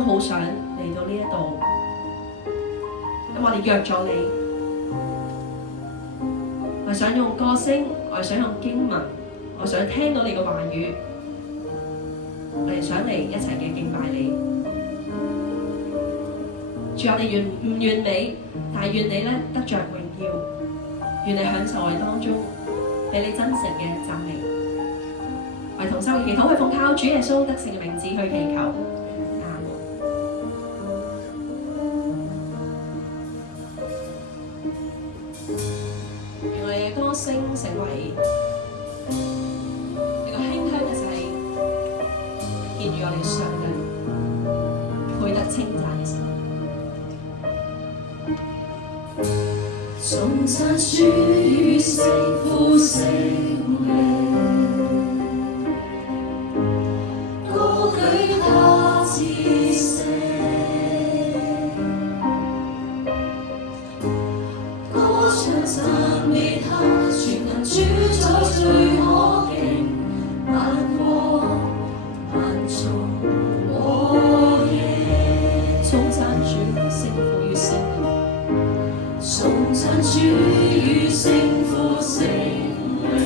都好想嚟到呢一度，因為我哋約咗你，我想用歌聲，我想用經文，我想聽到你嘅話語，我哋想嚟一齊嘅敬拜你。主，我哋唔願你，但係願你咧得着榮耀，願你享受我哋當中俾你真誠嘅讚美。我哋同心嘅祈禱，係奉靠主耶穌得勝嘅名字去祈求。阿門。讓我哋嘅歌聲成為一個馨香嘅祭，獻與我哋上帝，配得稱讚嘅神。頌讚主與聖父聖靈，高舉他至聖，歌唱讚美他，全能主宰最可敬，萬國萬族和應。頌讚主聖父與聖靈。頌讚主與聖父聖靈，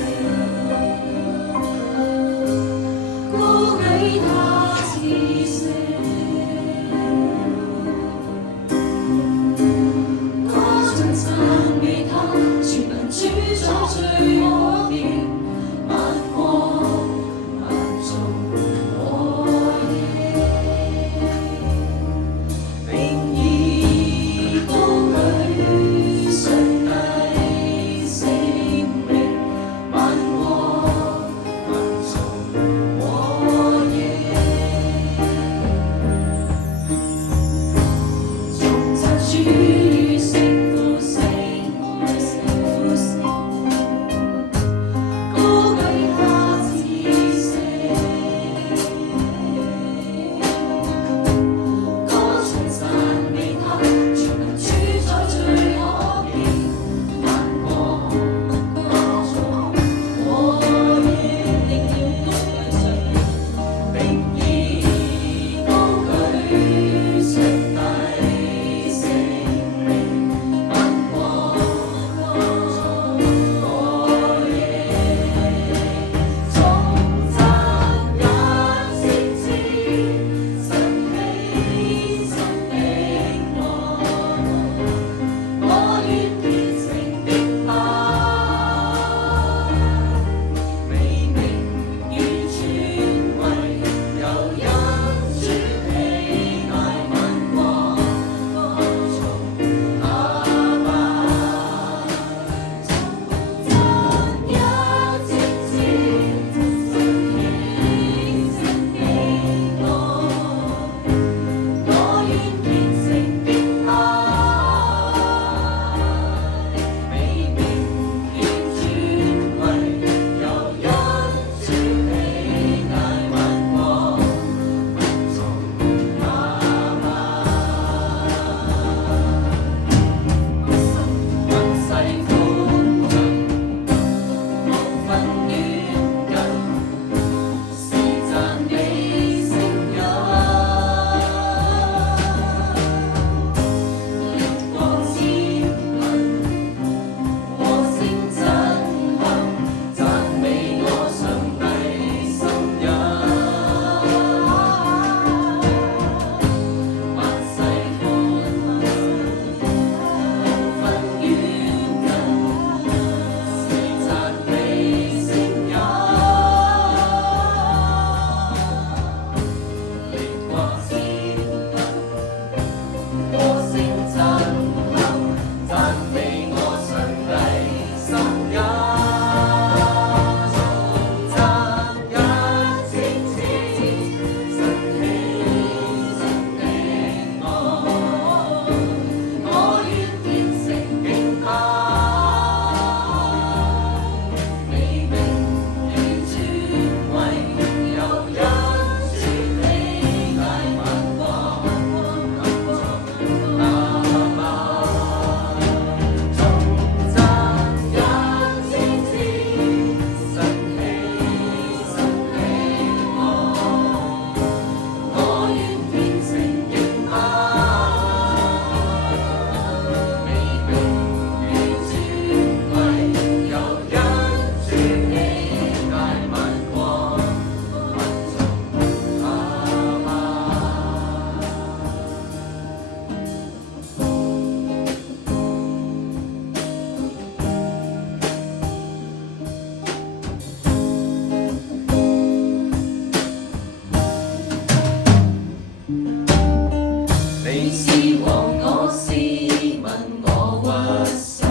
你是王，我是民，我屈膝。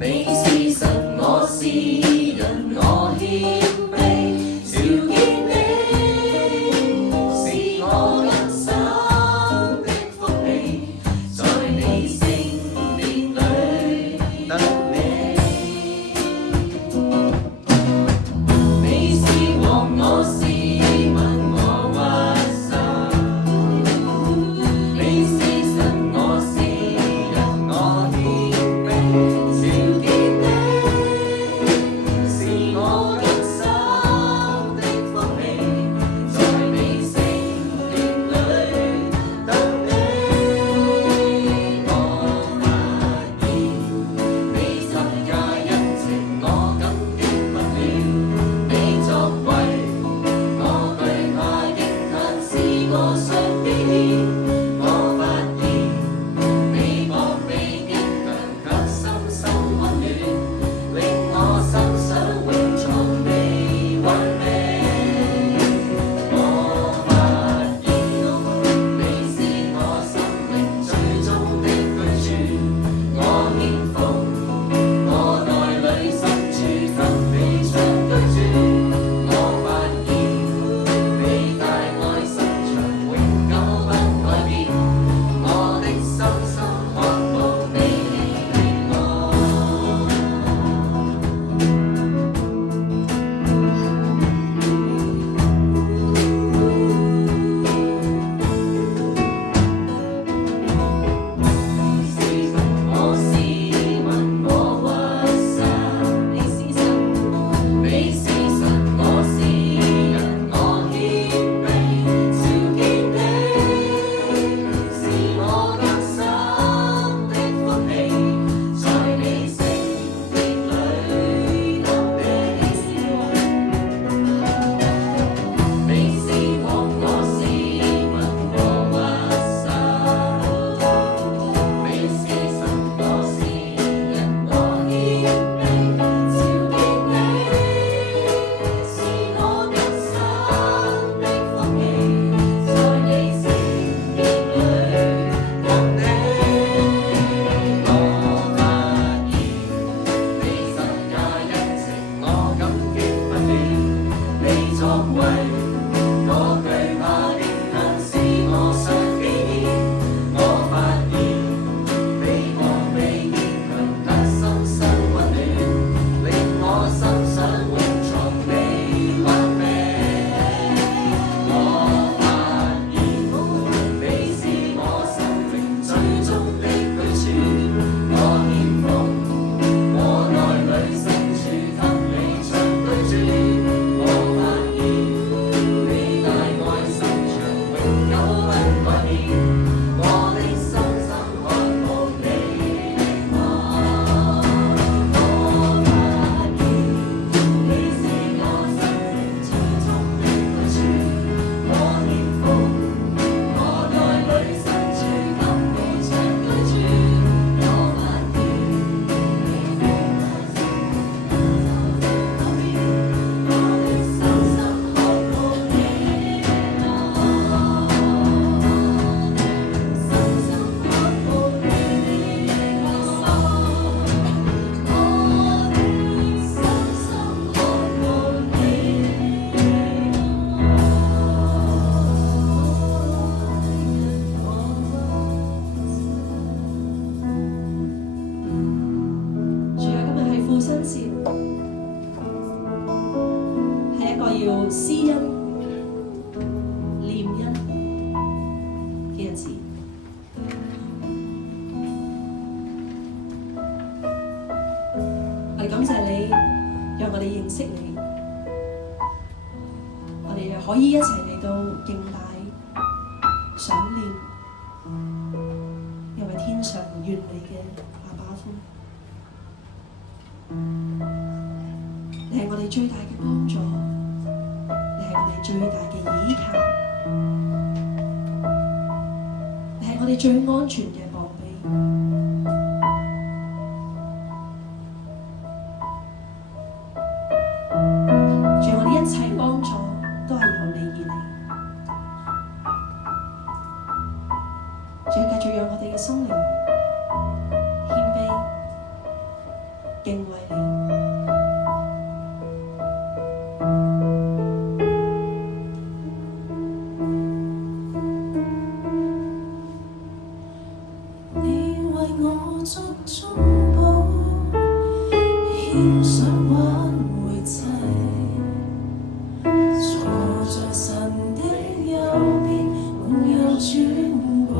你是神，我是人，我謙卑。朝見你，是我人生的福氣，在你聖殿裏等你。你是王，我是民，我屈膝。你是神，我是人，我謙卑。朝見你，是我人生的福氣，在你聖殿裏等你。我發現你十架恩情，我感激不了。你作為我懼怕驚嘆，是我想必。我發現你防備堅強，卻深深溫暖，令我心想永藏你韻味。我發現你是我生命最終的居處，我獻奉我內裏深處，給你長居住。我發現你大愛深長，永久不改變，我的心深渴慕你令我。你是神，我是民，我屈膝。你是神，你是神，我是人，我謙卑。朝見你，是我人生的福氣，在你聖殿裏等你。你是王，我是民，我屈膝。你是神，我是人，我謙卑。朝見你，是我人生的福氣，在你聖殿裏等你。我發現你十架恩情，我感激不了。你作為我懼怕驚嘆，是我想必。我發現你防備堅強，卻深深溫暖，令我心想永藏你韻味。我發現你是我生命最終的居處，我獻奉我內裏深處，給你長居住。我發現你大愛深長，永久不改變，我的心深渴慕你令我。我發現你是我生命最終的居處，我獻奉我內裏深處，給你長居住。我發現你的愛深長，我的心深渴慕你令我。深深渴慕你令我。我的深深渴慕你主啊，今日係父親節，係一個要施恩、念恩嘅日子。我哋感謝你，讓我哋認識你，我哋又可以一齊嚟到敬拜、想念一位天上完美嘅阿爸父。你係我哋最大嘅幫助，你係我哋最大嘅依靠，你係我哋最安全嘅膀臂。仲有我哋一切幫助都係由你而嚟。住讓我哋嘅心靈謙卑敬畏你。你為我作中保，獻上挽回祭，坐在神的右邊，滿有尊貴。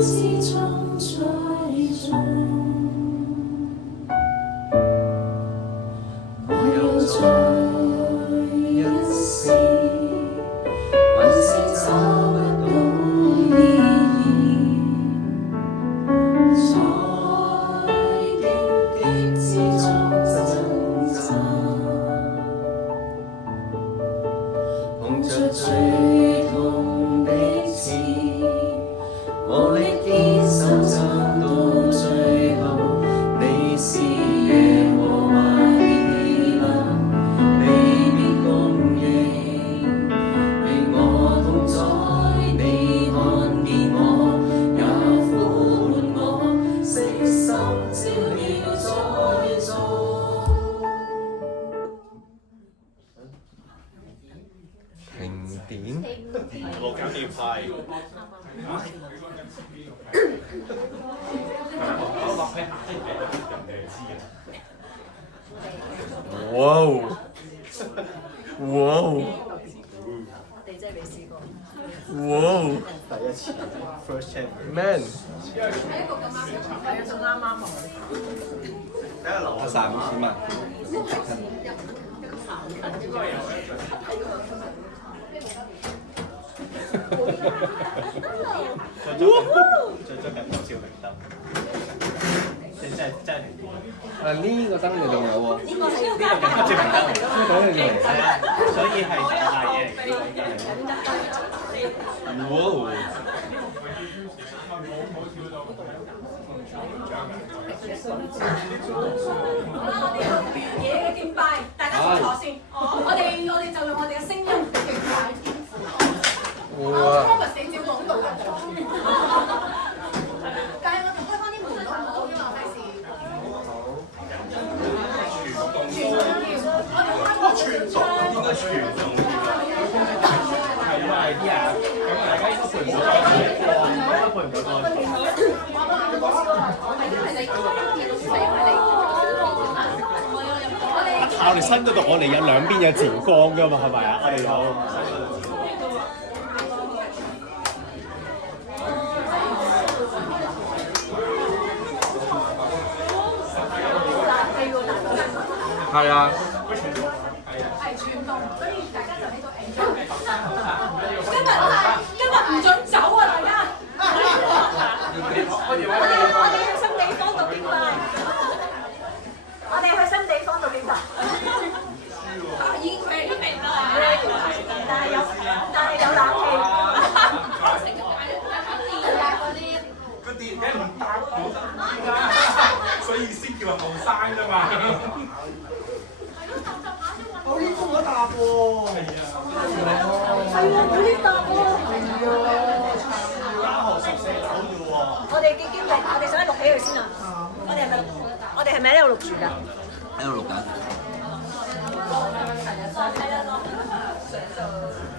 始終最終。我要再一試，還是找不到意義。在荊棘之中掙扎，碰着最痛的刺，無力堅守撐到最後。你是耶和華以勒，你必供應。願我同在，你看見我，也呼喚我，誠心照耀再做。停點。我搞掂晒。哇哦！哇哦！我哋真係未試過。哇哦第一次 first time。 ！Man，係啊，仲啱啱喎。等下留我3,000萬。最緊要照明燈，即係真係停電。呢個燈你仲有喎？呢個係呢個緊急照明燈嚟嘅，呢個燈你仲有？係啊，所以係大嘢嚟嘅，應該係。哇哦！嘢嘅敬拜，大家坐先。我哋就用我哋嘅聲音敬拜天父。哇！今日死照講到㗎。但係我哋開翻啲門咯，唔好因為費事。全重要，我哋開個全重要。應該全重要。係啊，idea。咁大家應該陪唔到多啲，應該陪唔到多啲。我哋新嗰度，我哋有兩邊有前光㗎嘛，係咪啊？我哋有。係啊。係全動，所以大家就喺度 enjoy。今日唔準走啊，大家！我哋去新地方度敬拜。我哋去新地方度敬拜。已經未明啦，但係有冷氣。個電梗係唔搭冇得啦，所以先叫後生啫嘛。我呢個冇得搭喎。係啊。係喎，冇呢搭喎。啱好14樓啫喎。我哋嘅經歷，我哋想錄起佢先啊！我哋係咪喺度錄住㗎？喺度錄緊。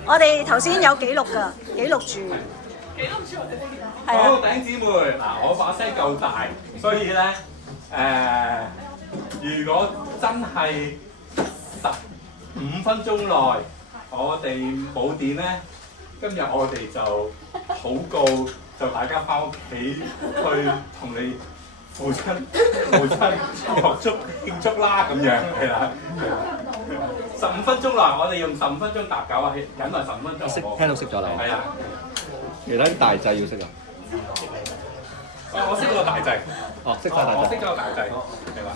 我哋頭先有記錄㗎，記錄住。係啊。好，弟兄姊妹，嗱，我把聲夠大，所以咧如果真係15分鐘內我哋冇電咧，今日我哋就禱告，就大家翻屋企去同你父親約祝慶祝啦，咁樣係啦。15分鐘內，我哋用15分鐘搭救啊！忍耐15分鐘。聽到識咗啦。係啊。其他大掣要識啊。我識咗個大掣。哦，識咗大掣。我識咗個大掣，係啦。